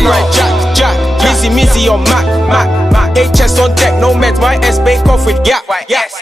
Alright, Jack, Mizzy on Mac, HS on deck, no meds, my S bake off with Yakka. Yes,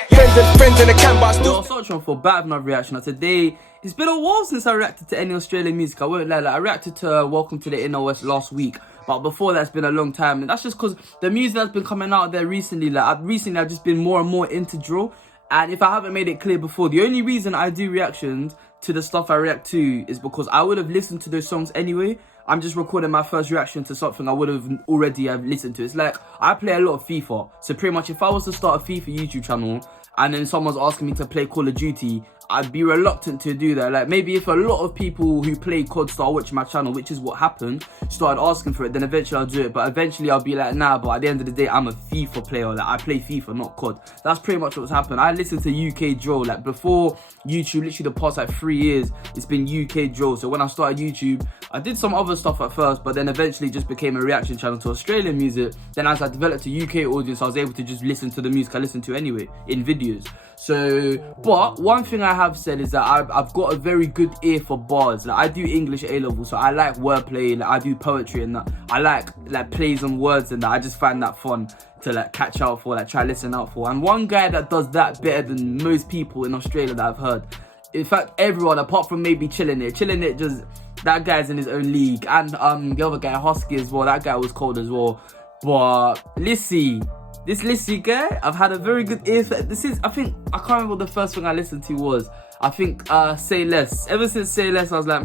friends in the camp, but still. I was searching for bad enough reaction. Now today, it's been a while since I reacted to any Australian music. I won't lie, like, I reacted to Welcome to the Inner West last week, but before that's been a long time, and that's just because the music that's been coming out there recently, like I've just been more and more into drill. And if I haven't made it clear before, the only reason I do reactions to the stuff I react to is because I would have listened to those songs anyway. I'm just recording my first reaction to something I would have already have listened to. It's like, I play a lot of FIFA. So pretty much if I was to start a FIFA YouTube channel and then someone's asking me to play Call of Duty, I'd be reluctant to do that. Like, maybe if a lot of people who play COD start watching my channel, which is what happened, started asking for it, then eventually I'll do it. But eventually I'll be like, nah, but at the end of the day, I'm a FIFA player. Like, I play FIFA, not COD. That's pretty much what's happened. I listen to UK drill. Like, before YouTube, literally the past like 3 years, it's been UK drill. So when I started YouTube, I did some other stuff at first, but then eventually just became a reaction channel to Australian music. Then as I developed a UK audience, I was able to just listen to the music I listen to anyway in videos. So, but one thing I have said is that I've got a very good ear for bars. Like, I do English A-level, so I like wordplay, like I do poetry and that. I like plays and words and that. I just find that fun to like catch out for, like try listen out for. And one guy that does that better than most people in Australia that I've heard, in fact everyone apart from maybe Chillin' It just, that guy's in his own league. And the other guy, Husky as well, that guy was cold as well. But Lisi, this Lisi guy, I've had a very good ear for. This is, I think, I can't remember what the first thing I listened to was. I think Say Less. Ever since Say Less, I was like,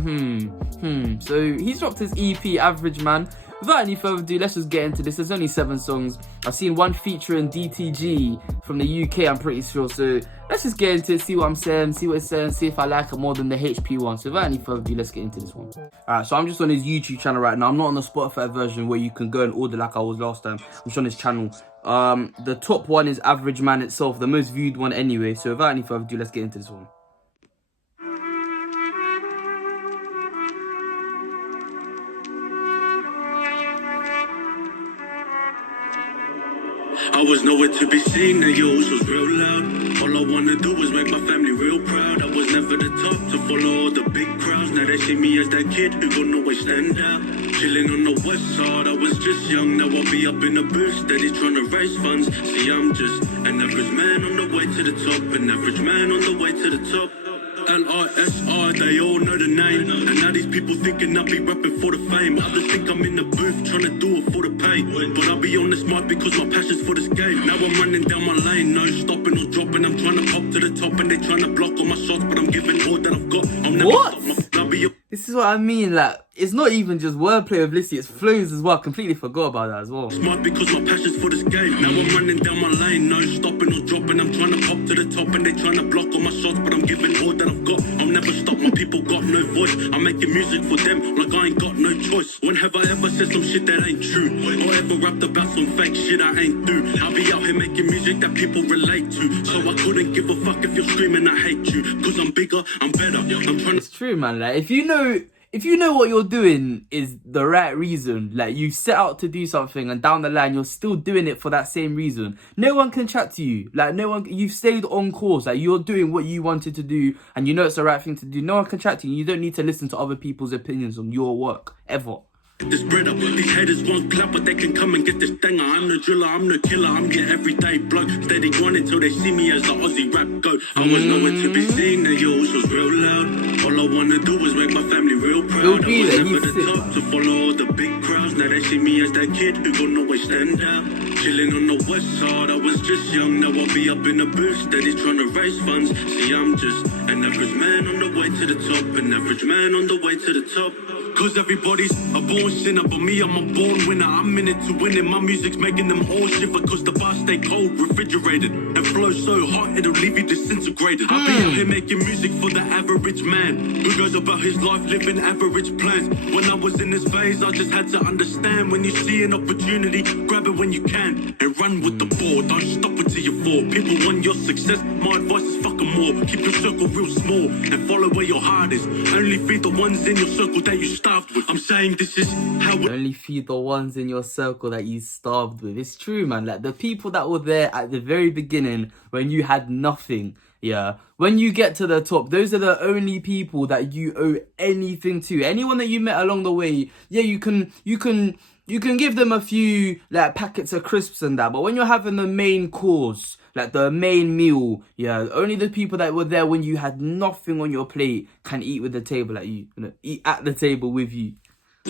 So he's dropped his EP, Average Man. Without any further ado, let's just get into this. There's only 7 songs. I've seen one featuring DTG from the UK, I'm pretty sure. So let's just get into it, see what I'm saying, see what it's saying, see if I like it more than the HP one. So without any further ado, let's get into this one. Alright, so I'm just on his YouTube channel right now. I'm not on the Spotify version where you can go and order like I was last time. I'm just on his channel. The top one is Average Man itself, the most viewed one anyway. So without any further ado, let's get into this one. I was nowhere to be seen, the yours was real loud. All I wanna do is make my family real proud. I was never the top to follow all the big crowds. Now they see me as that kid who gon' always stand out. Chilling on the west side, I was just young. Now I'll be up in the booth, steady trying to raise funds. See, I'm just an average man on the way to the top. An average man on the way to the top. L-I-S-I, they all know the name. And now these people thinking I'll be rapping for the fame. Others think I'm in the booth trying to do it for the pay. But I'll be on this mic because my passion's for this game. Now I'm running down my lane, no stopping or dropping. I'm trying to pop to the top and they trying to block all my shots. But I'm giving all that I've got. I'll never stop my This is what I mean, like, it's not even just wordplay with Lisi, it's flows as well. I completely forgot about that as well. Smart because my passion's for this game. Now I'm running down my lane, no stopping or dropping. I'm trying to pop to the top and they trying to block all my shots. But I'm giving all that I've got. I'll never stop, my people got no voice. I'm making music for them like I ain't got no choice. When have I ever said some shit that ain't true? Or ever rapped about some fake shit I ain't do? I'll be out here making music that people relate to. So I couldn't give a fuck if you're screaming I hate you. Cause I'm bigger, I'm better. I'm trying to... It's true, man. Like, if you know what you're doing is the right reason, like you set out to do something and down the line you're still doing it for that same reason, no one can chat to you. Like, no one, you've stayed on course, like you're doing what you wanted to do and you know it's the right thing to do. No one can chat to you. You don't need to listen to other people's opinions on your work, ever. This bread up, these haters won't clap, but they can come and get this danger. I'm the driller, I'm the killer, I'm your everyday bloke. Steady going until they see me as the Aussie rap goat. I was nowhere to be seen, the yours was real loud. All I wanna do is make my family real proud. I was never the top to follow all the big crowds. Now they see me as that kid who gon' always stand out. Chilling on the west side, I was just young. Now I'll be up in the booth, steady trying to raise funds. See, I'm just an average man on the way to the top. An average man on the way to the top. Cause everybody's a born sinner, but me, I'm a born winner. I'm in it to win it. My music's making them all shiver. Cause the bars stay cold, refrigerated, and flow so hot it'll leave you disintegrated. I'll be out here making music for the average man who goes about his life living average plans. When I was in this phase, I just had to understand. When you see an opportunity, grab it when you can and run with the ball. Don't stop until you fall. People want your success, my advice is fucking more. Keep your circle real small and follow where your heart is. Only feed the ones in your circle that you starved with. I'm saying this is how You only feed the ones in your circle that you starved with. It's true, man. Like, the people that were there at the very beginning when you had nothing, yeah, when you get to the top, those are the only people that you owe anything to. Anyone that you met along the way, yeah, you can give them a few, like, packets of crisps and that, but when you're having the main course, like the main meal, yeah, only the people that were there when you had nothing on your plate can eat with the table at you know, eat at the table with you.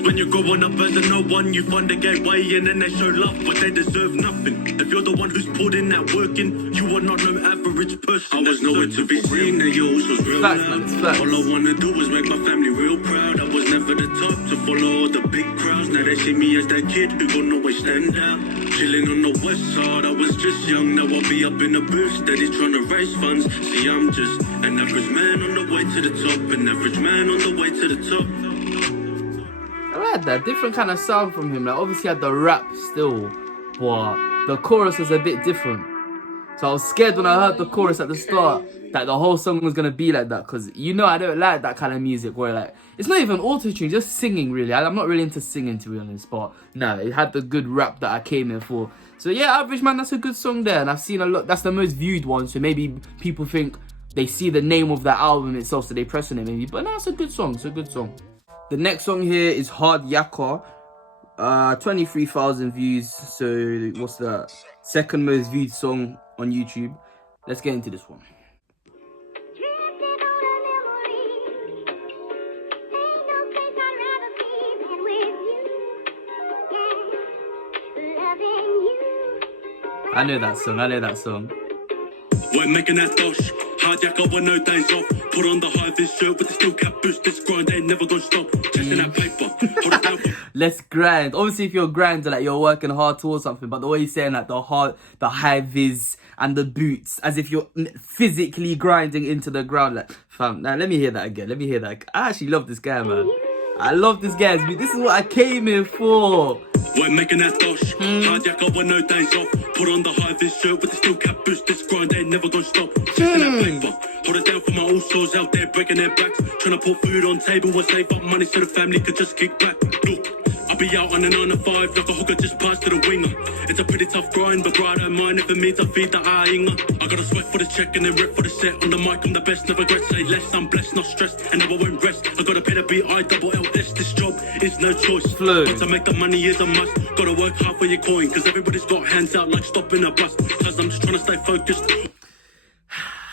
when you're growing up as a no one, you find a gateway and then they show love, but they deserve nothing. If you're the one who's put in that work in, you are not no average person. I was nowhere to be seen, and you was real Facts, loud. man, it's facts. All I wanna do was make my family real proud. I was never the top to follow all the big crowds. Now they see me as that kid who gon' always stand out. Chilling on the west side, I was just young. Now I'll be up in the booth, steady trying to raise funds. See, I'm just an average man on the way to the top. An average man on the way to the top. I like that different kind of sound from him. Like, obviously had the rap still, but the chorus was a bit different. So I was scared when I heard the chorus at the start that the whole song was gonna be like that, because you know I don't like that kind of music where, like, it's not even auto-tune, just singing really. I'm not really into singing, to be honest, but no, it had the good rap that I came in for. So yeah, Average Man, that's a good song there, and I've seen a lot. That's the most viewed one, so maybe people think they see the name of that album itself, so they press on it maybe. But no, it's a good song. It's a good song. The next song here is Hard Yakka, 23,000 views. So what's the second most viewed song on YouTube? Let's get into this one. I know that song. I know that song. We're making that dosh. Hard Yakka with no days off. Put on the high vis shirt with the steel cap boost. This grind ain't never gonna stop. Chasing that paper. Hold it down. Let's grind. Obviously, if you're grinding, like, you're working hard towards something, but the way you're saying, like, the high vis and the boots, as if you're physically grinding into the ground. Like, fam, now let me hear that again. Let me hear that. I actually love this guy, man. I love this guy. This is what I came here for. We're making that dosh. Hard Yakka with no days off. Put on the high vis shirt with the steel cap boost. This grind ain't never gonna stop. Chasing that paper. Hold it down for my all souls out there breaking their backs. Trying to put food on table and save up money so the family could just kick back. Look, I'll be out on a 9 to 5 like a hooker just passed to the winger. It's a pretty tough grind, but I don't mind if it means I feed the eyeing. I gotta sweat for the check and then rep for the set. On the mic, I'm the best, never regret. Say less, I'm blessed, not stressed, and never won't rest. I gotta pay the BILLS. This job is no choice. Flow. But to make the money is a must. Gotta work hard for your coin, cause everybody's got hands out like stopping a bus. Cause I'm just trying to stay focused.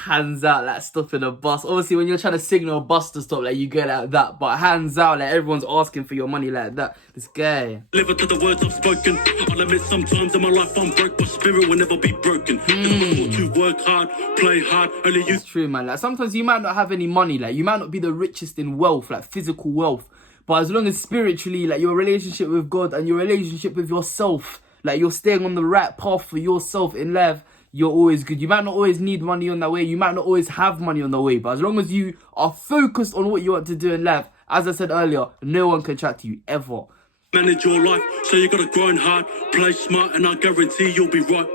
Hands out, like stopping a bus. Obviously, when you're trying to signal a bus to stop, like, you get like that. But hands out, like, everyone's asking for your money like that. This guy. Live up to the words I've spoken. I'll admit sometimes in my life I'm broke, but spirit will never be broken. Cause I'm taught to work hard, play hard, only you. It's true, man. Like, sometimes you might not have any money. Like, you might not be the richest in wealth, like physical wealth. But as long as spiritually, like, your relationship with God and your relationship with yourself, like, you're staying on the right path for yourself in life, you're always good. You might not always need money on the way. You might not always have money on the way. But as long as you are focused on what you want to do in life, as I said earlier, no one can chat to you ever. Manage your life, so you gotta grind hard, play smart, and I guarantee you'll be right.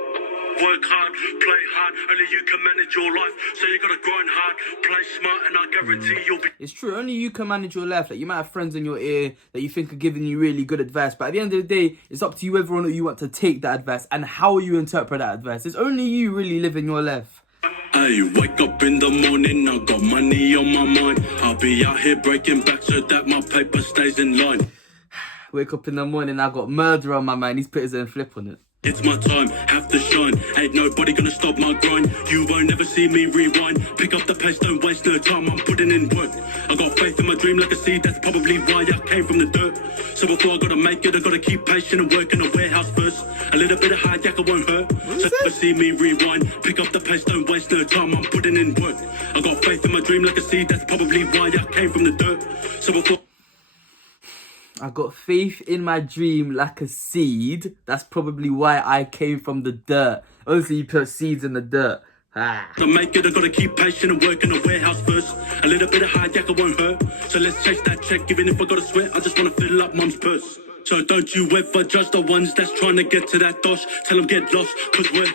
Work hard, play hard, only you can manage your life. So you gotta grind hard, play smart, and I guarantee you'll be. It's true, only you can manage your life. Like, you might have friends in your ear that you think are giving you really good advice, but at the end of the day, it's up to you whether or not you want to take that advice and how you interpret that advice. It's only you really living your life. Hey, wake up in the morning, I got money on my mind. I'll be out here breaking back so that my paper stays in line. Wake up in the morning, I got murder on my mind. He's put his own flip on it. It's my time, have to shine. Ain't nobody gonna stop my grind. You won't never see me rewind. Pick up the pace, don't waste no time. I'm putting in work. I got faith in my dream like a seed. That's probably why I came from the dirt. So before I gotta make it, I gotta keep patient and work in the warehouse first. A little bit of hard yakka won't hurt. So never see me rewind. Pick up the pace, don't waste no time. I'm putting in work. I got faith in my dream like a seed. That's probably why I came from the dirt. So before I got faith in my dream like a seed. That's probably why I came from the dirt. Obviously, you put seeds in the dirt. to make it, I gotta keep patient and work in the warehouse first. A little bit of hard yakka won't hurt. So let's chase that check, even if I gotta sweat. I just wanna fill up mum's purse. So don't you ever judge the ones that's trying to get to that dosh. Tell them get lost, cause we're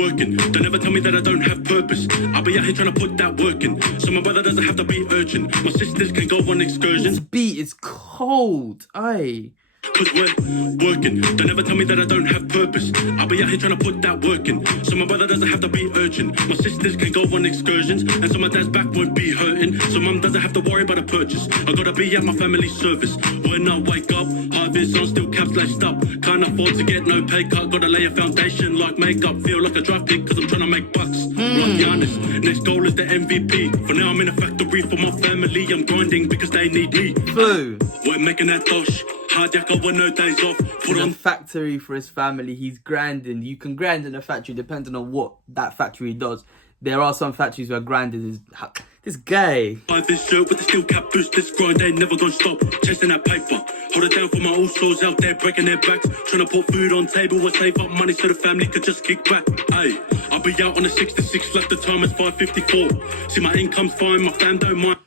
working. Don't ever tell me that I don't have purpose. I'll be out here trying to put that work in. So my brother doesn't have to be urgent. My sisters can go on excursions. This beat is cold. Aye. Cause we're working. Don't ever tell me that I don't have purpose. I'll be out here trying to put that work in. So my brother doesn't have to be urgent. My sisters can go on excursions. And so my dad's back won't be hurting. So mum doesn't have to worry about a purchase. I gotta be at my family's service. When I wake up, harvest on still caps lashed up. Can't afford to get no pay cut. Gotta lay a foundation like makeup. Feel like a draft pick cause I'm trying to make bucks. Like Giannis, next goal is the MVP. For now I'm in a factory for my family. I'm grinding because they need me. Blue. We're making that dosh. Hard yakka with no days off. Put In a on factory for his family. He's grinding. You can grind in a factory depending on what that factory does. There are some factories where grinding is... This guy. buy this shirt with the steel cap boost. This grind ain't never gonna stop. Chasing that paper. Hold it down for my old souls out there breaking their backs. Trying to put food on table or save up money so the family could just kick back. Hey, I'll be out on the 66 left. The time is 5:54. See my income's fine. My fam don't mind.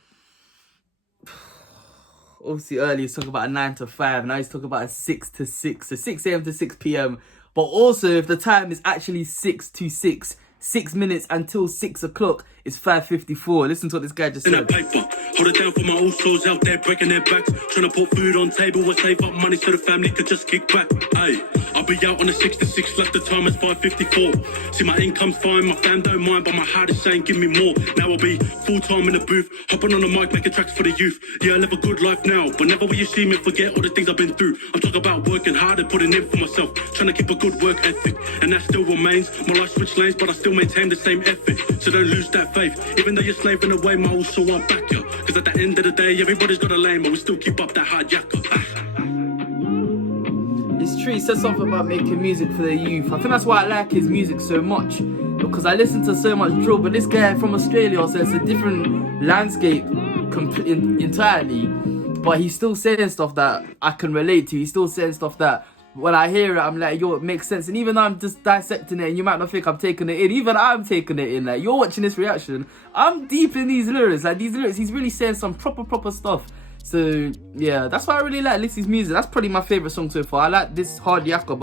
Obviously earlier he's talking about a 9 to 5. Now he's talking about a 6 to 6. So 6 a.m. to 6 p.m. But also if the time is actually 6 to 6, 6 minutes until 6 o'clock, it's 5:54. Listen to what this guy just said. Paper. Hold it down for my old souls out there breaking their backs. Trying to put food on table or save up money so the family could just kick back. Hey, I'll be out on the 66 left. The time is 5:54. See my income's fine. My fam don't mind, but my heart is saying give me more. Now I'll be full time in the booth, hopping on the mic making tracks for the youth. Yeah, I live a good life now, but never will you see me forget all the things I've been through. I'm talking about working hard and putting in for myself, trying to keep a good work ethic, and that still remains. My life switched lanes, but I still maintain the same ethic. So don't lose that faith, even though you're slaving away. My old soul won't back you, cause at the end of the day, everybody's got a lane, but we still keep up that hard yakka. It's true, he said something about making music for the youth. I think that's why I like his music so much, because I listen to so much drill. But this guy from Australia, so it's a different landscape entirely, but he's still saying stuff that I can relate to. He's still saying stuff that when I hear it, I'm like, yo, it makes sense. And even though I'm just dissecting it and you might not think I'm taking it in, even I'm taking it in. Like, you're watching this reaction, I'm deep in these lyrics. Like, these lyrics, he's really saying some proper stuff. So, yeah, that's why I really like Lisi's music. That's probably my favourite song so far. I like this Hard Yakka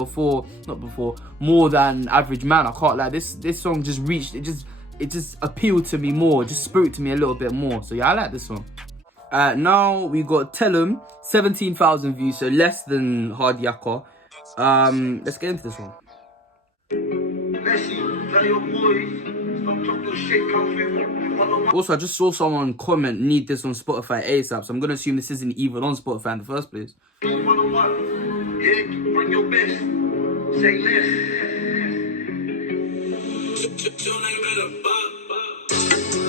more than Average Man. I can't lie. This song just reached, it just appealed to me more, just spoke to me a little bit more. So, yeah, I like this song. Now we got Tell 'Em, 17,000 views, so less than Hard Yakka. Let's get into this one. Lisi, tell your boys, stop talking shit, come through. Also, I just saw someone comment, need this on Spotify ASAP, so I'm gonna assume this isn't even on Spotify in the first place. 101, yeah, bring your best, say less.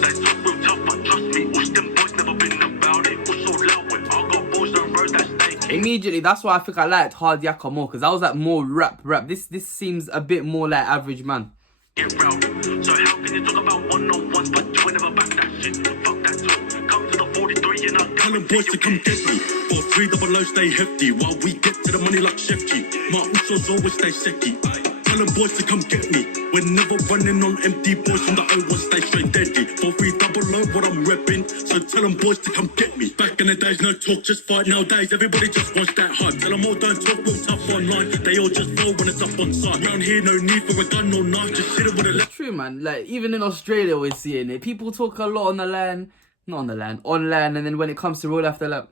They talk real tough, but trust me, wish them boys never been about it. Was so loud when I got boys on road that stay. Immediately, that's why I think I liked Hard Yakka more, because I was like more rap. This seems a bit more like Average Man. Get round. So how can you talk about one-on-ones, but you ain't never back that shit? Fuck that talk. Come to the 43 and I'll tell them boys to come get me. For 300 stay hefty, while we get to the money like Chef G. My usos always stay seki. Tell them boys to come get me. We're never running on empty, boys from the O1 stay straight deadly. For 300 what I'm repping, so tell them boys to come get me. Back in the days, no talk, just fight. Nowadays, everybody just wants that hype. Tell them all don't talk real tough online. They all just fall when it's up on site. Round here, no need for a gun, no knife, just hit it with a left. True, man. Like, even in Australia, we're seeing it. People talk a lot on the land, not on the land, on land, and then when it comes to roll after lap,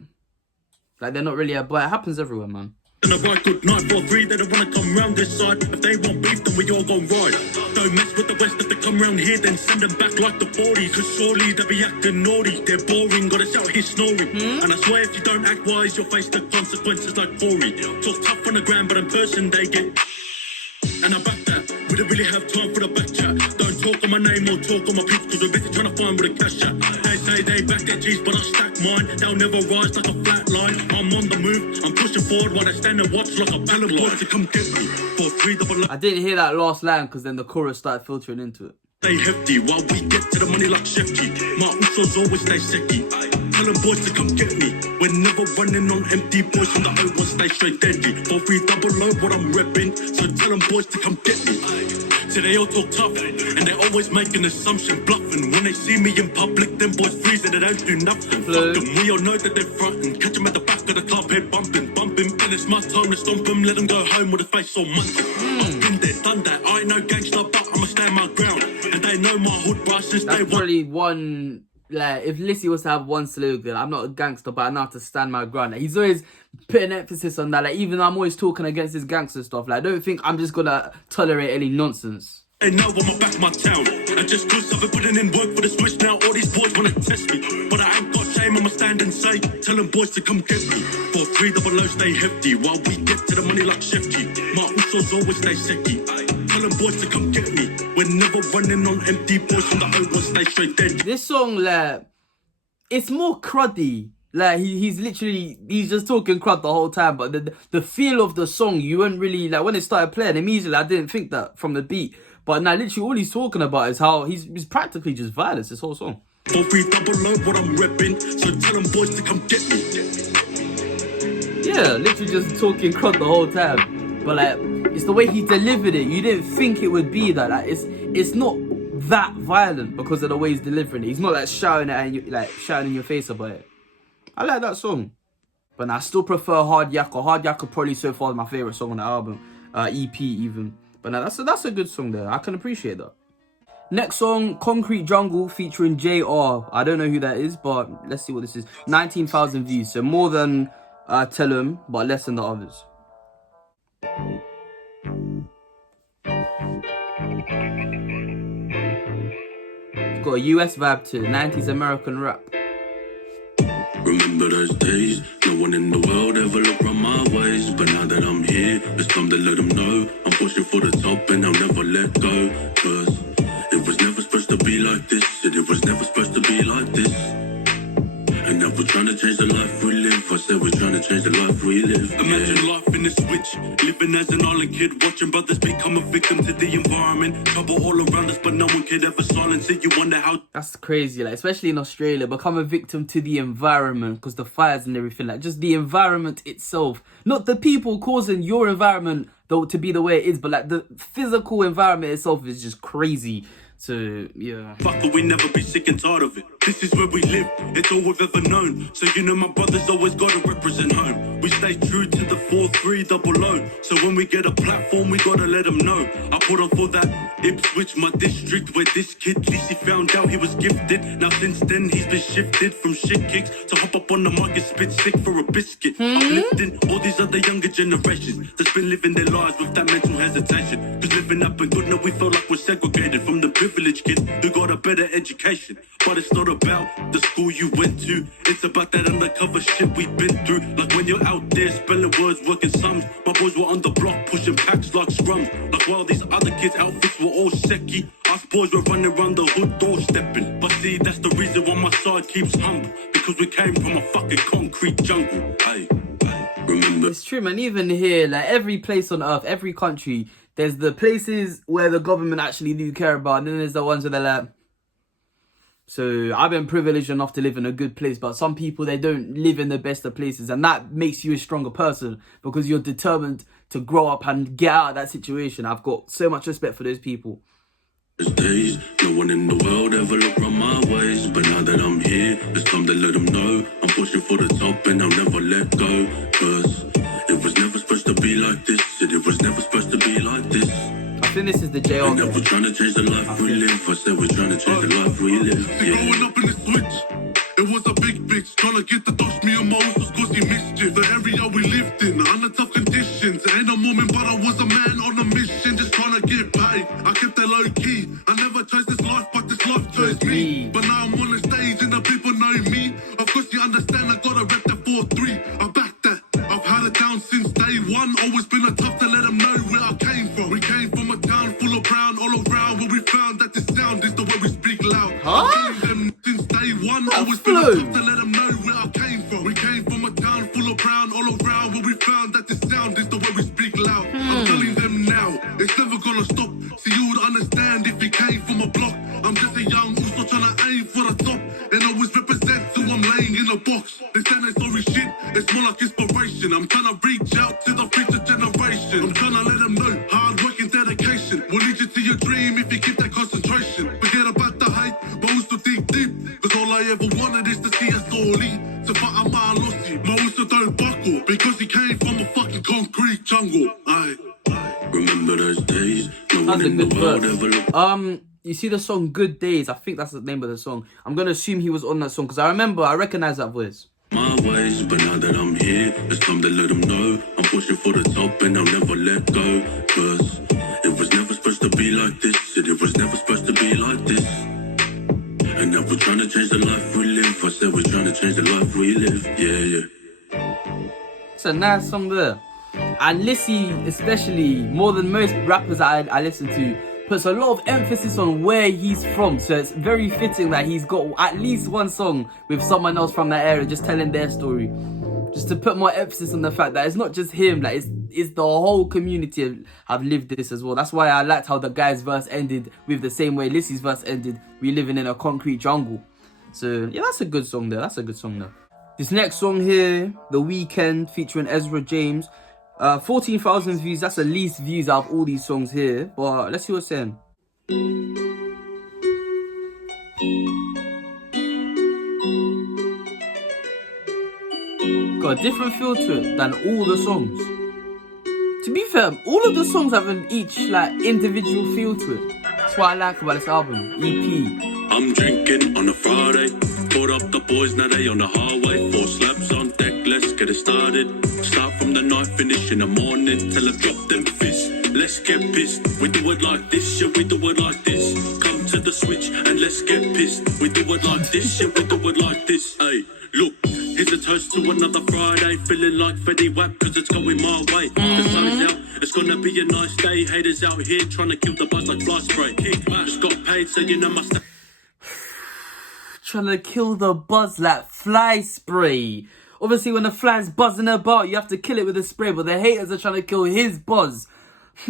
like they're not really a boy. It happens everywhere, man. And a right good night for 3, they don't wanna come round this side. If they want beef, then we all gon' ride. Don't mess with the West, if they come round here, then send them back like the 40s. Cause surely they be acting naughty, they're boring, gotta shout here snoring. And I swear if you don't act wise, you'll face the consequences like Corey. Talk tough on the ground, but in person they get. And I back that, we don't really have time for the back chat. Don't talk on my name or talk on my peeps, cause we're busy trying to find where the cash at. They say they back their G's, but I stack mine. They'll never rise like a flat line. I'm on the move, I'm pushing forward while they stand and watch like a ballad boy to come get me. For 3 I didn't hear that last line because then the chorus started filtering into it. Stay hefty while we get to the money like Chef G. My usos always stay seki. Tell them boys to come get me. We're never running on empty, boys from the O1 stay straight deadly. For 300 what I'm repping, so tell them boys to come get me. See, they all talk tough, and they always make an assumption, bluffing. When they see me in public, them boys freeze and they don't do nothing. Fuck them, we all know that they're frontin'. Catch them at the back of the club, head bumping, When it's my time to stomp them, let them go home with a face on Monday. I've been there, done that. I ain't no gangster, but I'ma stand my ground. And they know my hood, bro, since That's day one. probably one, like, if Lisi was to have one slogan, I'm not a gangster, but I know how to stand my ground. Like, he's always putting emphasis on that. Like, even though I'm always talking against this gangster stuff, like, I don't think I'm just gonna tolerate any nonsense. They know I'm back my town. And just cause I've been putting in work for the switch now, all these boys wanna test me. But I ain't got shame, I'ma stand and say, tell them boys to come get me. For 300 stay hefty, while we get to the money like Shefty. My usos always stay seki. Tell them boys to come get me. We're never running on empty, boys from the old ones stay straight dead. This song, like, it's more cruddy. Like, he's just talking crud the whole time. But the feel of the song, you wouldn't really, like, when it started playing, immediately I didn't think that from the beat. But now, literally, all he's talking about is how he's practically just violence, this whole song. 4300 what I'm repping, so tell them boys to come get me. Yeah, literally just talking crud the whole time. But, like, it's the way he delivered it. You didn't think it would be that. Like, it's not that violent because of the way he's delivering it. He's not, like, shouting at you, like, shouting in your face about it. I like that song. But I still prefer Hard Yakka. Hard Yakka probably so far is my favourite song on the album. EP even. But now that's a good song there. I can appreciate that. Next song, Concrete Jungle featuring JR. I don't know who that is, but let's see what this is. 19,000 views. So more than Tell 'Em, but less than the others. It's got a US vibe to it. 90s American rap. Remember those days, no one in the world ever looked round my ways. But now that I'm here, it's time to let them know I'm pushing for the top and I'll never let go. Cause it was never supposed to be like this, and it was never supposed to be like this. And now we're trying to change the life we live. I said we're trying to change the life we live. Imagine life in a switch, living as an island kid, watching brothers become a victim to the environment. Trouble all around us, but no one could ever silence it. You wonder how. That's crazy, like, especially in Australia, become a victim to the environment because the fires and everything, like, just the environment itself. Not the people causing your environment though to be the way it is, but like the physical environment itself is just crazy. So, yeah. Fuck it, we never be sick and tired of it. This is where we live, it's all we've ever known. So you know my brothers always gotta represent home. We stay true to the 4300. So when we get a platform, we gotta let them know. I put on for that Ipswich, my district, where this kid Lisi found out he was gifted. Now since then he's been shifted from shit kicks to hop up on the mic and spit sick for a biscuit. Uplifting all these other younger generations that's been living their lives with that mental hesitation. Cause living up in good, now we feel like we're segregated from the privileged kids who got a better education. But it's not about the school you went to, it's about that undercover shit we've been through. Like when you're out there spelling words, working sums. My boys were on the block pushing packs like scrums. Like while these other kids' outfits were all seki, us boys were running around the hood doorstepping. But see, that's the reason why my side keeps humble, because we came from a fucking concrete jungle. Hey, remember. It's true, man. Even here, like every place on earth, every country, there's the places where the government actually do care about, and then there's the ones where they're like. So I've been privileged enough to live in a good place, but some people, they don't live in the best of places, and that makes you a stronger person because you're determined to grow up and get out of that situation. I've got so much respect for those people. There's days, no one in the world ever looked round my ways. But now that I'm here, it's time to let them know I'm pushing for the top and I'll never let go. Cause it was never supposed to be like this, and it was never supposed to be like this. I think this is the JR. And now we're trying to change the life we live. I said we're trying to change the life we live. Yeah. Growing up in the switch, it was a big bitch trying to get the dodge me and my uncles cause he mischief. The area we lived in, under tough conditions. Ain't a moment, but I was a man on a mission, just trying to get paid. I kept that low key. I never chose this life, but this life chose me. But now I'm on the stage and the people know me. Of course you understand, I gotta rep that 4-3. I back that. I've had it down since day one. Always been a tough to let them know where I came from. We came from a town full of brown all around, where we found that this sound is the way we speak loud. I've seen them since day one. Always been a tough to let them know where I came from. We came from a town full of brown all around, where we found that this sound is the way we speak loud. I'm telling them now, it's never gonna stop. See, you would understand if you came from a block. I'm just a young also trying to aim for the top, and always represent who I'm laying in a box. They say they sorry shit, it's more like inspiration. I'm trying to reach out to the future generation. I'm trying to let them know hard work and dedication will lead you to your dream if you keep that concentration. Forget about the hype, but also dig deep, cause all I ever wanted is to see us all eat. So far I'm my lossy, my also don't buckle, because he came from a fucking jungle. Aye. Remember those days? No That's one a in the good world verse. ever looked. You see the song Good Days? I think that's the name of the song. I'm gonna assume he was on that song because I recognize that voice. My ways, but now that I'm here, it's time to let them know I'm pushing for the top and I'll never let go. Cause it was never supposed to be like this, and it was never supposed to be like this. And now we're trying to change the life we live. I said we're trying to change the life we live. Yeah. It's a nice song there. And Lisi, especially, more than most rappers I listen to, puts a lot of emphasis on where he's from. So it's very fitting that he's got at least one song with someone else from that area just telling their story. Just to put more emphasis on the fact that it's not just him, like it's the whole community have lived this as well. That's why I liked how the guy's verse ended with the same way Lisi's verse ended. We living in a concrete jungle. So yeah, that's a good song there. This next song here, The Weeknd featuring Ezra James. 14,000 views, that's the least views out of all these songs here. But let's see what's saying. Got a different feel to it than all the songs. To be fair, all of the songs have an each like individual feel to it. That's what I like about this album, EP. I'm drinking on a Friday. Put up the boys, now they on the highway. 4 slaps on deck, let's get it started. Start from the night, finish in the morning. Till I drop them fists, let's get pissed. We do it like this, yeah, we do it like this. Come to the switch and let's get pissed. We do it like this, yeah, we do it like this. Hey, look, here's a toast to another Friday. Feeling like Fetty Wap, cause it's going my way. The sun's out, it's gonna be a nice day. Haters out here trying to kill the buzz like fly spray. Just got paid, so you know my stuff. Trying to kill the buzz like fly spray. Obviously, when the fly's buzzing about, you have to kill it with a spray, but the haters are trying to kill his buzz. The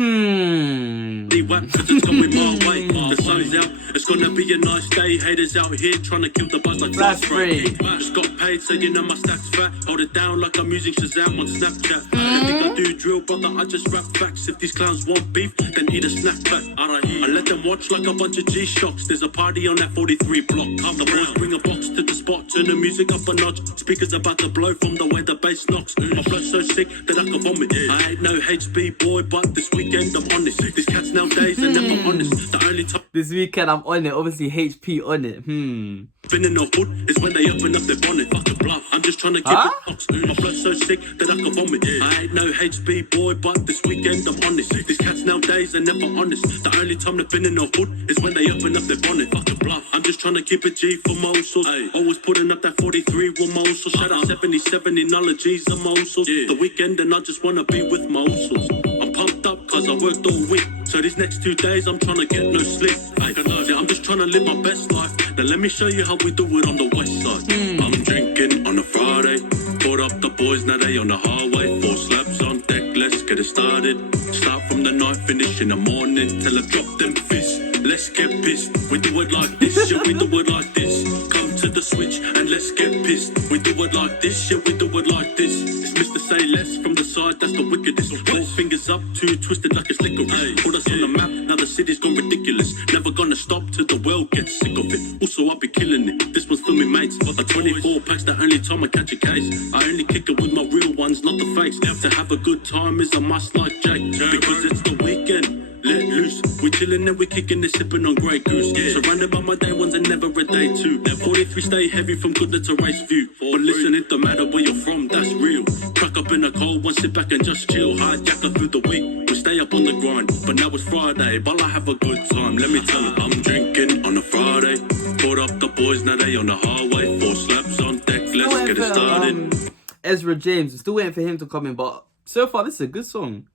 sun's out, it's gonna be a nice day. Haters out here trying to kill the buzz like fly spray. Just got paid, so you know my stack's fat. Hold it down like I'm using Shazam on Snapchat. They think I do drill, brother, I just rap facts. If these clowns want beef, then eat a snack back. I let them watch like a bunch of G-Shocks. There's a party on that 43 block. The boys bring a box to the spot, turn the music up a notch. Speakers about to blow from the way the bass knocks. My flow's so sick that I can vomit. I ain't no HB boy, but this weekend I'm honest. These cats nowadays are never honest. The only time this weekend I'm on it, obviously HP on it. Been in the hood is when they open up their bonnet. Fuck a bluff, I'm just trying to keep it box. My flow's so sick that I can vomit. I ain't no HB boy, but this weekend I'm honest. These cats nowadays are never honest. The only time they've been in the hood is when they open up their bonnet. Fuck a bluff, I'm just trying to keep it G for Mosels. Always putting up that 43 with Mosels. Shout out 77 knowledges of Mosels. The weekend and I just wanna be with Mosels. I'm pumped up cause I worked all week. So these next 2 days I'm trying to get no sleep. I'm just trying to live my best life. Now let me show you how we do it on the west side. I'm drinking on a Friday. Put up the boys, now they on the highway. 4 slaps on deck, let's get it started. Start from the night, finish in the morning. Till I drop them fists, let's get pissed. We do it like this, yeah, we do it like this. Come to the switch and let's get pissed. We do it like this, yeah, we do it like this. It's Mr. Say Less from the side, that's the wickedest. 4 fingers up, 2 twisted like a licorice. Put us on the map, now the city's gone ridiculous. Never gonna stop till the world gets sick of it. Also, I'll be killing it. This one's for me mates. A 24 packs, the only time I catch a case. I only kick it with my real ones, not the fakes. To have a good time is a must like Jake. Because it's the weekend. Let loose, we chillin' and we kicking and sipping on Grey Goose. Surrounded by my day ones and never a day two. 43 stay heavy from Goodland to Race View. But listen, it don't matter where you're from, that's real. Crack up in a cold one, sit back and just chill. Hard Yakka through the week, we stay up on the grind. But now it's Friday, but I have a good time. Let me tell you, I'm drinking on a Friday. Put up the boys, now they on the highway. 4 slaps on deck, let's get it started. Ezra James, still waiting for him to come in, but so far this is a good song.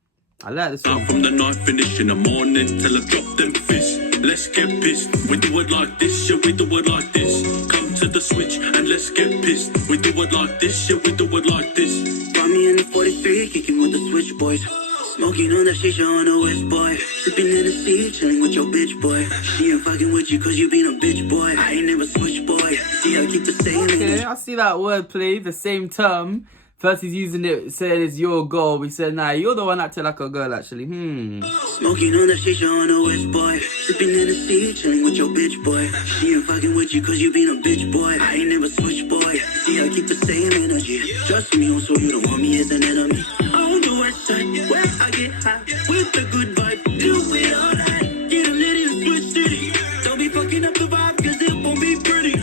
I like this song. Start from the night, finish in the morning. Till I drop them fists, let's get pissed. We do it like this, yeah, we do it like this. Come to the switch and let's get pissed. We do it like this, yeah, we do it like this. Find me in the 43, kicking with the switch boys. Smoking on that shisha on the west boy. Sipping in the sea, chilling with your bitch boy. She ain't fucking with you cause you been a bitch boy. I ain't never switch boy. See, I keep the same. Okay, I see that wordplay, the same term. First he's using it, said it's your girl. We said, nah, you're the one acting like a girl actually. Smoking on that shisha on the west boy. Sipping in the sea, chilling with your bitch boy. She ain't fucking with you cause you been a bitch boy. I ain't never switch boy. See, I keep the same energy. Trust me, also you don't want me as an enemy. I don't do it. night where I get high with the good vibe. Do it all night. Get a litty and switch city. Don't be fucking up the vibe, cause it won't be pretty.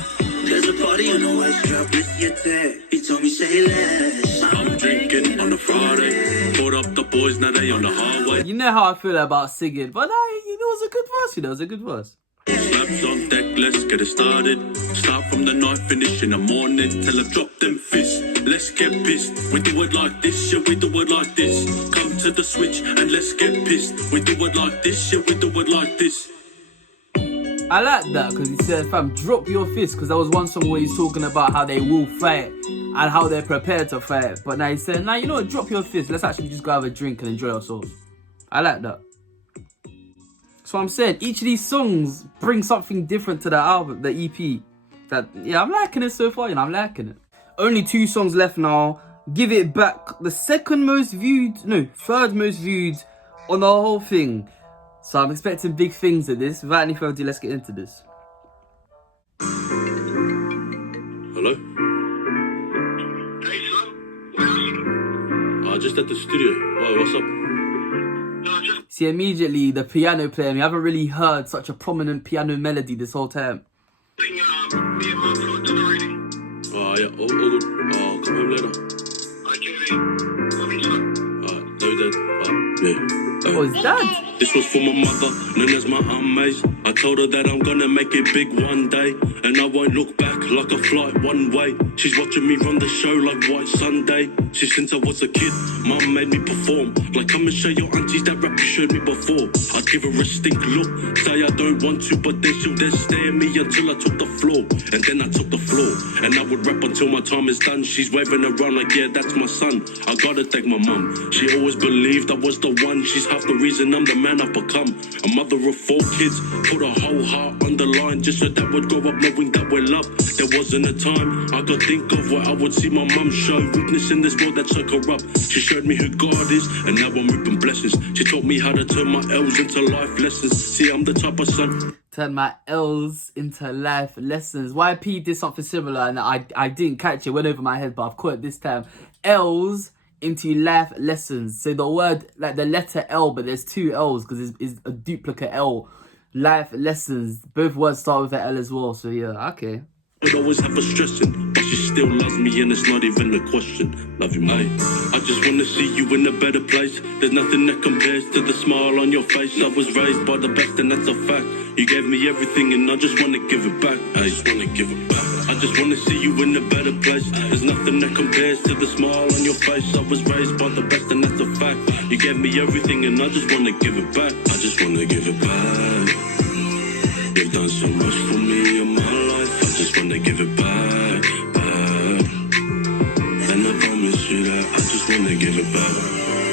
There's a party on the West Drop with your dad. He told me say less. I'm drinking on a Friday. Put up the boys, now they on the highway. You know how I feel about singing, but it was a good verse, you know, it was a good verse. Slaps on deck, let's get it started. Start from the night, finish in the morning. Till I drop them fists. Let's get pissed. We do it like this, yeah, we do it like this. Come to the switch and let's get pissed. We do it like this, yeah, we do it like this. I like that because he said, fam, drop your fist, because there was one song where he's talking about how they will fight and how they're prepared to fight. But now he's saying, nah, you know what, drop your fist. Let's actually just go have a drink and enjoy ourselves. I like that. So I'm saying, each of these songs bring something different to the album, the EP. That, yeah, I'm liking it so far, you know, I'm liking it. Only 2 songs left now. Give It Back, the third most viewed on the whole thing. So I'm expecting big things at this. Without any further ado, let's get into this. Hello? Hey, son. Where are you? Just at the studio. Oh, what's up? See, immediately, the piano player, we haven't really heard such a prominent piano melody this whole time. Me and my brother already. Oh, yeah, all good. I'll come home later. Okay, love you, son. No, Dad. Yeah. Oh, it's Dad. This was for my mother, known as my amaze. I told her that I'm gonna make it big one day, and I won't look back like a flight one way. She's watching me run the show like White Sunday. Since I was a kid, Mum made me perform. Like, come and show your aunties that rap you showed me before. I'd give her a stink look, say I don't want to, but then she'll there stare at me until I took the floor. And then I took the floor, and I would rap until my time is done. She's waving around like, yeah, that's my son. I gotta thank my mum. She always believed I was the one. She's half the reason I'm the man I've become. A mother of 4 kids, put her whole heart on the line just so that would grow up knowing that we're loved. There wasn't a time I could think of where I would see my mum show weakness in this world that's so corrupt. She showed me who God is, and now I'm reaping blessings. She taught me how to turn my L's into life lessons. See, I'm the type of son. Turn my L's into life lessons. YP did something similar, and I didn't catch it. Went over my head, but I've caught it this time. L's into life lessons. So the word, like the letter L, but there's 2 L's because it's a duplicate L. Life lessons. Both words start with an L as well. So yeah, okay. Would always have her stressing, but she still loves me and it's not even a question. Love you, mate. I just wanna see you in a better place. There's nothing that compares to the smile on your face. I was raised by the best and that's a fact. You gave me everything and I just wanna give it back. I just wanna give it back. I just wanna see you in a better place. There's nothing that compares to the smile on your face. I was raised by the best and that's a fact. You gave me everything and I just wanna give it back. I just wanna give it back. You've done so much for me in my life. I just wanna give it back, back. And I promise you that I just wanna give it back.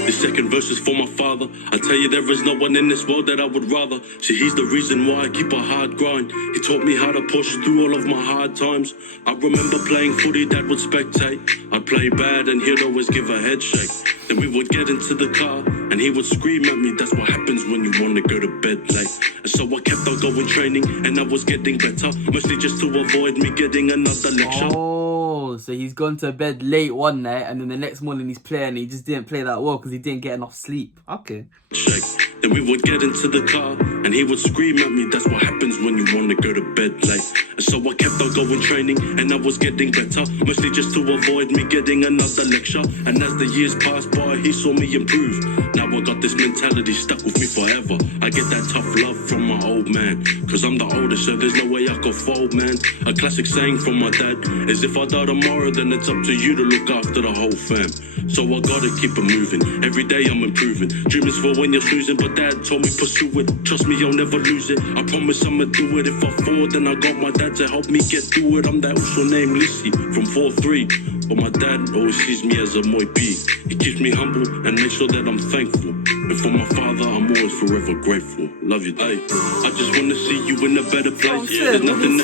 The second verse is for my father. I tell you there is no one in this world that I would rather. See, he's the reason why I keep a hard grind. He taught me how to push through all of my hard times. I remember playing footy, Dad would spectate. I'd play bad and he'd always give a head shake. Then we would get into the car and he would scream at me. That's what happens when you want to go to bed late. And so I kept on going training and I was getting better, mostly just to avoid me getting another lecture. Oh, so he's gone to bed late one night and then the next morning he's playing and he just didn't play that well because he didn't get enough sleep. Okay. Shake. Then we would get into the car and he would scream at me. That's what happens when you want to go to bed late. And so I kept on going training and I was getting better, mostly just to avoid me getting another lecture. And as the years passed by, he saw me improve. Now I got this mentality stuck with me forever. I get that tough love from my old man, cause I'm the oldest, so there's no way I could fold, man. A classic saying from my dad is, if I die tomorrow, then it's up to you to look after the whole fam. So I gotta keep it moving. Every day I'm improving. Dream is for when you're snoozing, but dad told me pursue it. Trust me, I'll never lose it. I promise I'ma do it. If I fall, then I got my dad to help me get through it. I'm that also named Lisi from 4-3. But my dad always sees me as a Moy B. He keeps me humble and makes sure that I'm thankful. And for my father, I'm always forever grateful. Love you, Dad. I just wanna see you in a better place. There's nothing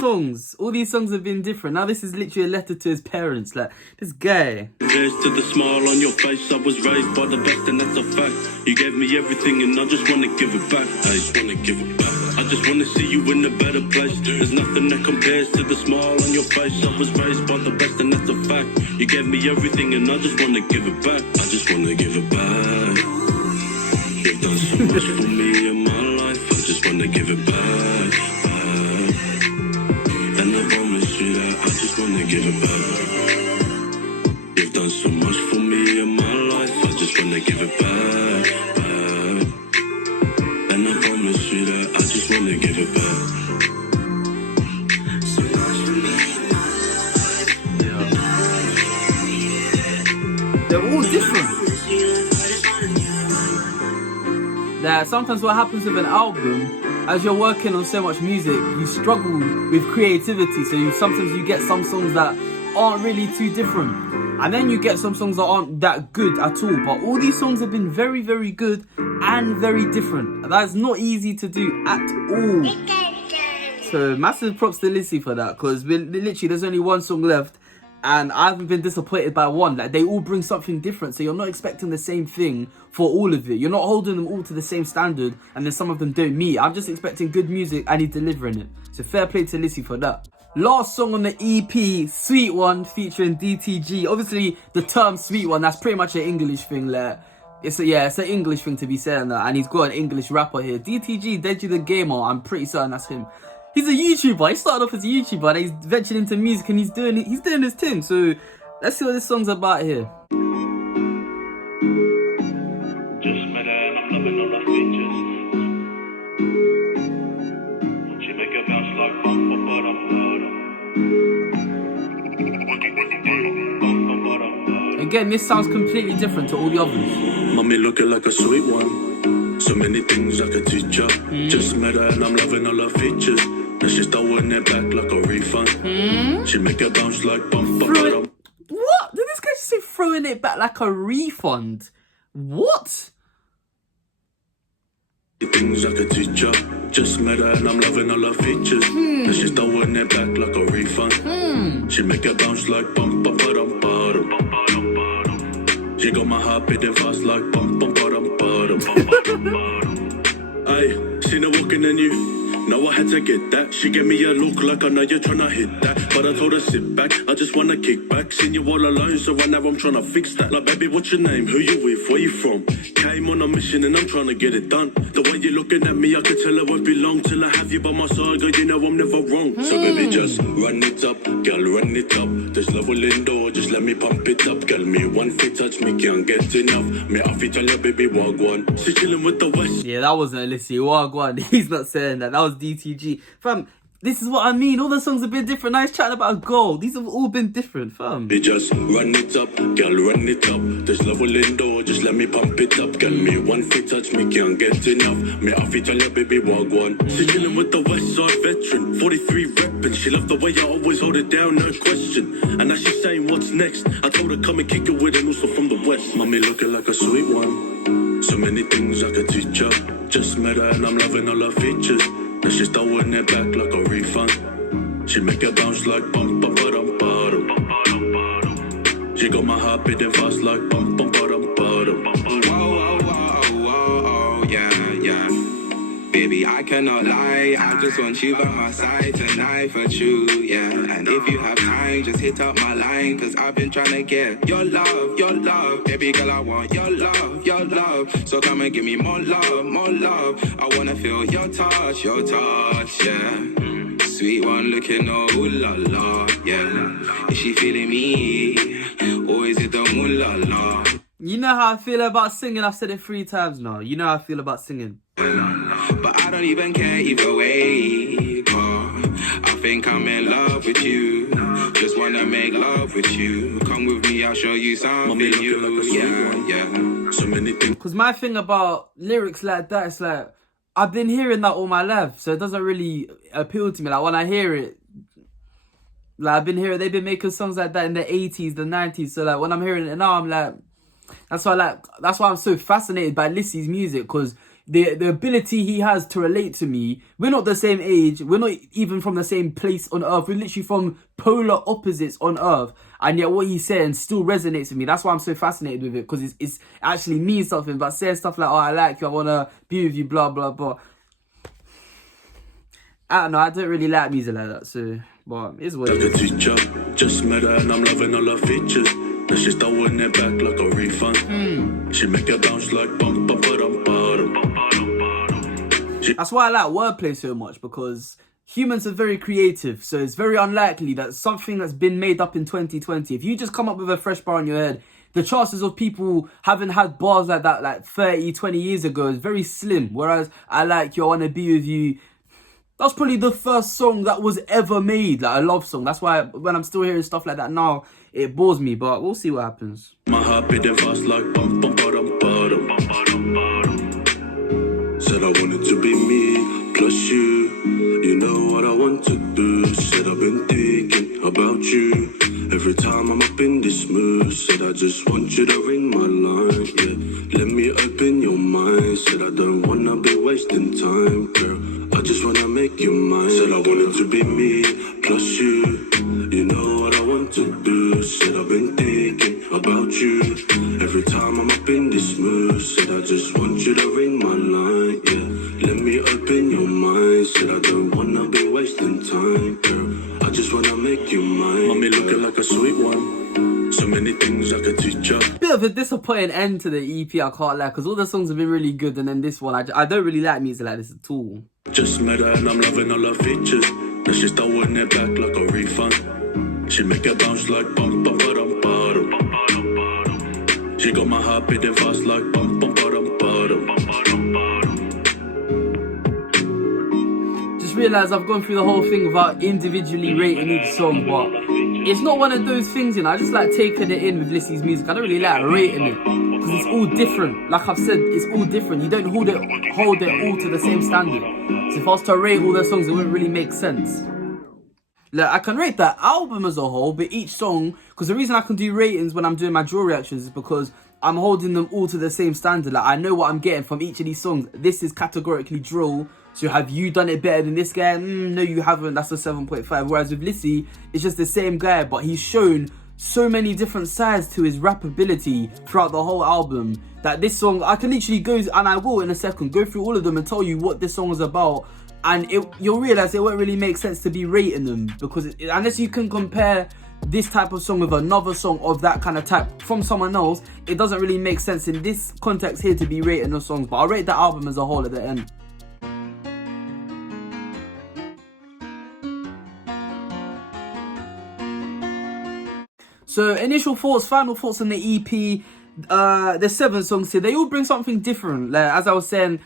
all these songs have been different. Now this is literally a letter to his parents. Like, this guy. Cheers to the smile on your face. I was raised by the best and that's a fact. You gave me everything and I just wanna give it back. I just wanna give it back. I just wanna see you in a better place. There's nothing that compares to the smile on your face. I was raised by the best and that's a fact. You gave me everything and I just wanna give it back. I just wanna give it back. You've done so much for me in my life. I just wanna give it back, back. And I promise you that I just wanna give it back. You've done so much for me in my life. I just wanna give it back, back. And I promise you that I just wanna give it back. So much for me in my life. They're all different. That sometimes what happens with an album, as you're working on so much music, you struggle with creativity. So sometimes you get some songs that aren't really too different, and then you get some songs that aren't that good at all. But all these songs have been very, very good and very different. And that is not easy to do at all. So massive props to Lisi for that, because literally there's only one song left. And I haven't been disappointed by one. Like, they all bring something different. So you're not expecting the same thing for all of it. You're not holding them all to the same standard. And then some of them don't meet. I'm just expecting good music and he's delivering it. So fair play to Lisi for that. Last song on the EP, Sweet One, featuring DTG. Obviously, the term Sweet One, that's pretty much an English thing. Like, it's an English thing to be saying that. And he's got an English rapper here. DTG, Deji the Gamer. I'm pretty certain that's him. He's a YouTuber. He started off as a YouTuber and he's ventured into music and he's doing his thing. So let's see what this song's about here. Just met her and I'm loving all her features. She make a bounce like bum bum bum bum. Again, this sounds completely different to all the others. Mommy looking like a sweet one. So many things I could teach her. Just met her and I'm loving all her features. And she's throwing it back like a refund. She make it bounce like bum bum bum. What? Did this guy just say throwing it back like a refund? What? Things I could teach her. Just met her and I'm loving all her features. And she's throwing it back like a refund. She make it bounce like bum bum bum bum. She got my heart beating fast like bum bum bum bum. Aye, seen her walking and you. Now I had to get that. She gave me a look like I know you're tryna hit that. But I told her sit back, I just wanna kick back. Seen you all alone, so right now I'm tryna fix that. Like, baby, what's your name? Who you with? Where you from? Came on a mission and I'm tryna get it done. The way you're looking at me, I can tell it won't be long till I have you by my side, girl, you know I'm never wrong. So baby, just run it up, girl, run it up. This love will endure, just let me pump it up. Girl, me one fit touch, me can't get enough. Me I fit tell you, baby, walk one. She chillin' with the West. Yeah, that wasn't Lisi. Wagwan. He's not saying that. That was DTG. Fam, this is what I mean. All the songs have been different. Now he's chatting about gold. These have all been different, fam. You just run it up, girl, run it up. This love will endure, just let me pump it up. Girl, me one fit touch, me can't get enough. Me I fit tell you, baby, walk one. She chillin' with the West Side veteran, 43 reppin'. She love the way I always hold it down, no question. And now she's saying what's next. I told her come and kick it with an also from the West. Mommy looking like a sweet one. So many things I could teach her. Just met her and I'm loving all her features. And she's throwing it back like a refund. She make it bounce like bum bum bum bum. She got my heart beating fast like bum bum bum bum. Whoa, yeah, yeah. Baby, I cannot lie. I just want you by my side tonight for true, yeah. And if you have time, just hit up my line, cause I've been trying to get your love, your love. Baby girl, I want your love, your love. So come and give me more love, more love. I wanna feel your touch, yeah. Sweet one looking, oh la la, yeah. Is she feeling me? Or is it the ooh la la? You know how I feel about singing. I've said it 3 times now. You know how I feel about singing. But I don't even care either way. I think I'm in love with you. Just wanna make love with you. Come with me, I'll show you something new. Like Yeah. So many things. Because my thing about lyrics like that, it's like, I've been hearing that all my life. So it doesn't really appeal to me. Like, when I hear it, like, I've been hearing, they've been making songs like that in the 80s, the 90s. So like, when I'm hearing it now, I'm like, that's why I'm so fascinated by Lisi's music, because the ability he has to relate to me. We're not the same age. We're not even from the same place on earth. We're literally from polar opposites on earth. And yet what he's saying still resonates with me. That's why I'm so fascinated with it, because it's actually means something. But saying stuff like, oh, I like you, I want to be with you, blah, blah, blah. I don't know, I don't really like music like that, so, but it's what it Like a is. teacher, just met her and I'm loving all her features. Now she's throwing it back like a refund. She make it bounce like bum bum ba-dum ba-dum. That's why I like wordplay so much, because humans are very creative, so it's very unlikely that something that's been made up in 2020, if you just come up with a fresh bar in your head, the chances of people having had bars like that like 30, 20 years ago is very slim. Whereas I Like You, I Wanna Be With You, that's probably the first song that was ever made, like a love song. That's why when I'm still hearing stuff like that now, it bores me, but we'll see what happens. My heart beating fast like bum bum ba-dum ba-dum. Said I wanted to be me, plus you. You know what I want to do. Said I've been thinking about you. Every time I'm up in this mood. Said I just want you to ring my line, yeah. Let me open your mind. Said I don't wanna be wasting time, girl. I just wanna make you mine. Said I wanted to be me, plus you. You know what I want to do. Said I've been thinking about you. Every time I'm up in this mood. Said I just want you to ring my line, yeah. Let me open your mind. Said I don't wanna be wasting time, girl. I just wanna make you mine. Mommy looking like a sweet one. So many things I could teach her. Bit of a disappointing end to the EP, I can't lie, because all the songs have been really good, and then this one, I don't really like music like this at all. Just met her and I'm loving all her features. Now she's throwing it back like a refund. She make it bounce like bum bum ba-dum ba-dum. She got my heart beating fast like bum bum ba-dum ba-dum. Just realised I've gone through the whole thing without individually rating each song, but it's not one of those things, you know. I just like taking it in with Lisi's music. I don't really like rating it, because it's all different. Like I've said, it's all different. You don't hold it all to the same standard. So if I was to rate all their songs, it wouldn't really make sense. Like, I can rate that album as a whole, but each song, because the reason I can do ratings when I'm doing my draw reactions is because I'm holding them all to the same standard. Like, I know what I'm getting from each of these songs. This is categorically draw. So have you done it better than this guy? No, you haven't. That's a 7.5. Whereas with Lisi, it's just the same guy, but he's shown so many different sides to his rap ability throughout the whole album that this song, I can literally go, and I will in a second, go through all of them and tell you what this song is about. And you'll realise it won't really make sense to be rating them, because unless you can compare this type of song with another song of that kind of type from someone else, it doesn't really make sense in this context here to be rating the songs. But I'll rate the album as a whole at the end. So initial thoughts, final thoughts on the EP. There's 7 songs here. They all bring something different. Like, as I was saying,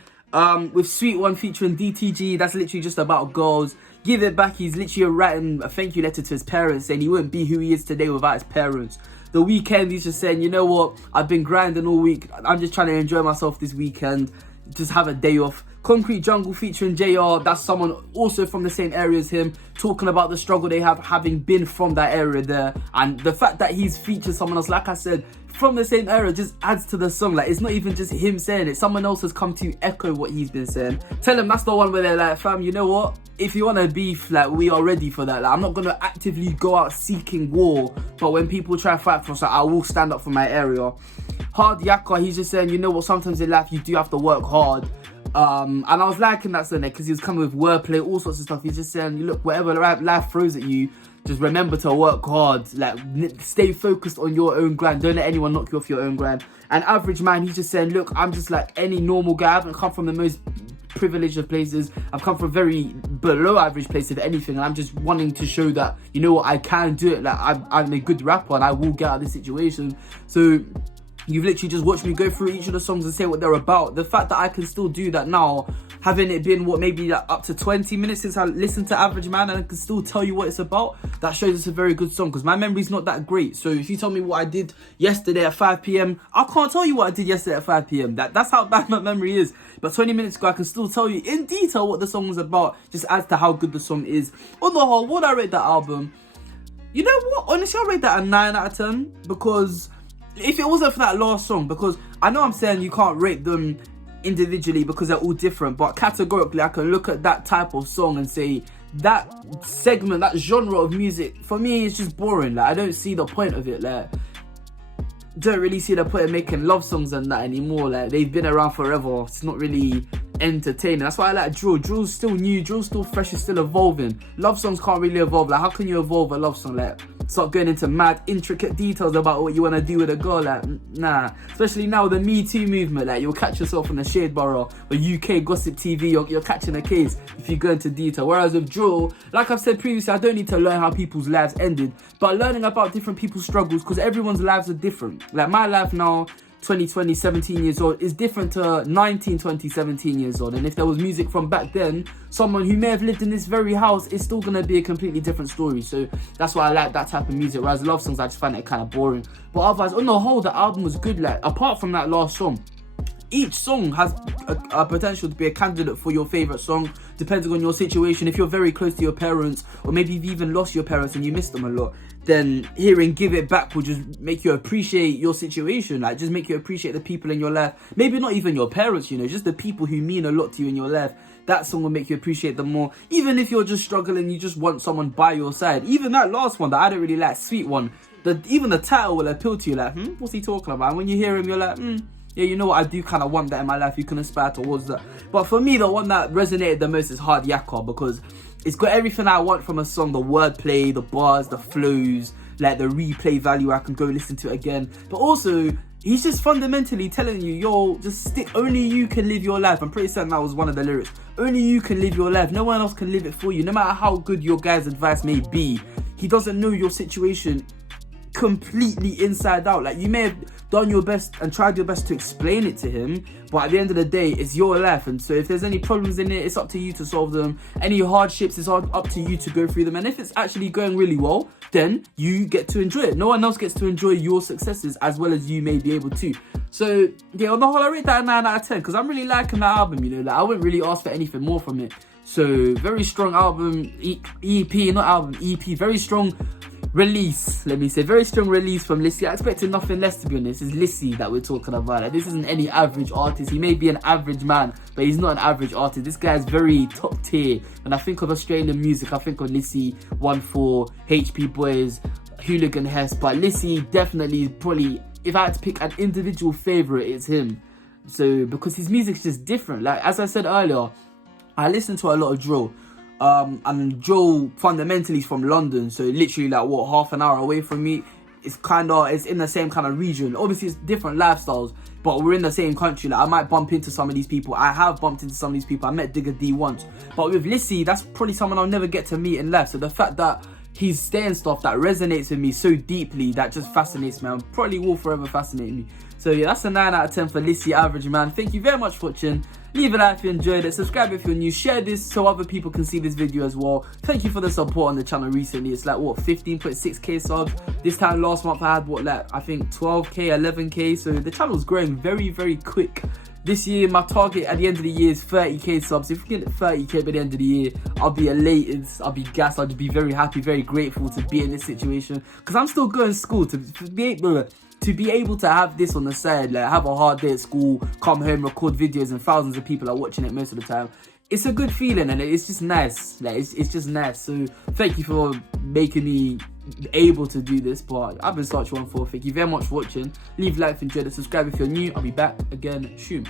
with Sweet One featuring DTG, that's literally just about girls. Give It Back, he's literally writing a thank you letter to his parents, saying he wouldn't be who he is today without his parents. The Weekend, he's just saying, you know what, I've been grinding all week. I'm just trying to enjoy myself this weekend. Just have a day off. Concrete Jungle featuring JR, that's someone also from the same area as him, talking about the struggle they have having been from that area there. And the fact that he's featured someone else, like I said, from the same era, just adds to the song. Like, it's not even just him saying it, someone else has come to echo what he's been saying. Tell him that's the one where they're like, fam, you know what, if you want to beef, like, we are ready for that. Like, I'm not going to actively go out seeking war, but when people try to fight for us, like, I will stand up for my area. Hard Yakka, he's just saying, you know what, sometimes in life you do have to work hard. And I was liking that song there because he was coming with wordplay, all sorts of stuff. He's just saying, look, whatever life throws at you, just remember to work hard. Like, stay focused on your own grind. Don't let anyone knock you off your own grind. And Average Man, he's just saying, look, I'm just like any normal guy. I haven't come from the most privileged of places. I've come from very below average places, if anything. And I'm just wanting to show that, you know what, I can do it. Like, I'm a good rapper and I will get out of this situation. So you've literally just watched me go through each of the songs and say what they're about. The fact that I can still do that now, having it been, what, maybe like up to 20 minutes since I listened to Average Man, and I can still tell you what it's about, that shows it's a very good song, because my memory's not that great. So if you tell me what I did yesterday at 5 p.m, I can't tell you what I did yesterday at 5 p.m. That's how bad my memory is. But 20 minutes ago, I can still tell you in detail what the song was about, just adds to how good the song is. On the whole, would I rate that album? You know what? Honestly, I'll rate that a 9 out of 10, because if it wasn't for that last song, because I know I'm saying you can't rate them individually because they're all different, but categorically I can look at that type of song and say that segment, that genre of music, for me, it's just boring. Like, I don't see the point of it. Like, don't really see the point of making love songs and that anymore. Like, they've been around forever. It's not really entertaining. That's why I like drill. Drill's still new, drill's still fresh, it's still evolving. Love songs can't really evolve. Like, how can you evolve a love song? Like, start going into mad intricate details about what you want to do with a girl. Like, nah. Especially now with the Me Too movement, like, you'll catch yourself in the shade bar or UK gossip TV. You're catching a case if you go into detail. Whereas with drill, like I've said previously, I don't need to learn how people's lives ended, but learning about different people's struggles, because everyone's lives are different. Like, my life now, 2020, 17 years old, is different to 19, 20, 17 years old. And if there was music from back then, someone who may have lived in this very house, is still going to be a completely different story. So that's why I like that type of music. Whereas love songs, I just find it kind of boring. But otherwise, on the whole, the album was good. Like, apart from that last song, each song has a potential to be a candidate for your favourite song, depending on your situation. If you're very close to your parents, or maybe you've even lost your parents and you miss them a lot, then hearing Give It Back will just make you appreciate your situation. Like, just make you appreciate the people in your life. Maybe not even your parents, you know, just the people who mean a lot to you in your life. That song will make you appreciate them more. Even if you're just struggling, you just want someone by your side. Even that last one that I don't really like, Sweet One, even the title will appeal to you. Like, what's he talking about? And when you hear him, you're like, yeah, you know what, I do kind of want that in my life. You can aspire towards that. But for me, the one that resonated the most is Hard Yakka, because it's got everything I want from a song. The wordplay, the bars, the flows, like the replay value. I can go listen to it again. But also, he's just fundamentally telling you, yo, just stick. Only you can live your life. I'm pretty certain that was one of the lyrics. Only you can live your life. No one else can live it for you. No matter how good your guy's advice may be, he doesn't know your situation completely inside out. Like, you may have done your best and tried your best to explain it to him, but at the end of the day, it's your life. And so if there's any problems in it, it's up to you to solve them. Any hardships, it's up to you to go through them. And if it's actually going really well, then you get to enjoy it. No one else gets to enjoy your successes as well as you may be able to. So yeah, on the whole, I rate that a 9 out of 10, because I'm really liking that album, you know. Like, I wouldn't really ask for anything more from it. So very strong album, EP, not album, EP, very strong release, let me say. Very strong release from Lisi. I expected nothing less, to be honest. It's Lisi that we're talking about. Like, this isn't any average artist. He may be an average man, but he's not an average artist. This guy's very top tier. When I think of Australian music, I think of Lisi, 1-4, HP Boys, Hooligan Hess. But Lisi definitely, probably, if I had to pick an individual favourite, it's him. So, because his music's just different. Like, as I said earlier, I listen to a lot of drill. And Joe fundamentally is from London, so literally like half an hour away from me. It's in the same kind of region. Obviously it's different lifestyles, but we're in the same country. Like, I might bump into some of these people. I have bumped into some of these people. I met Digger D once, but with Lisi, that's probably someone I'll never get to meet in life. So the fact that he's saying stuff that resonates with me so deeply, that just fascinates me, and probably will forever fascinate me. So yeah, that's a 9 out of 10 for Lisi, Average Man. Thank you very much for watching. Leave a like if you enjoyed it. Subscribe if you're new. Share this so other people can see this video as well. Thank you for the support on the channel recently. It's like, 15.6k subs. This time last month I had, I think 12k, 11k. So the channel's growing very, very quick. This year, my target at the end of the year is 30k subs. If we get 30k by the end of the year, I'll be elated, I'll be gassed, I'll be very happy, very grateful to be in this situation. Because I'm still going to school, to be able to have this on the side, like have a hard day at school, come home, record videos, and thousands of people are watching it most of the time. It's a good feeling, and it's just nice. Like, it's just nice. So thank you for making me able to do this. But I've been such 1-4. Thank you very much for watching. Leave a like if you enjoyed it. Subscribe if you're new. I'll be back again soon.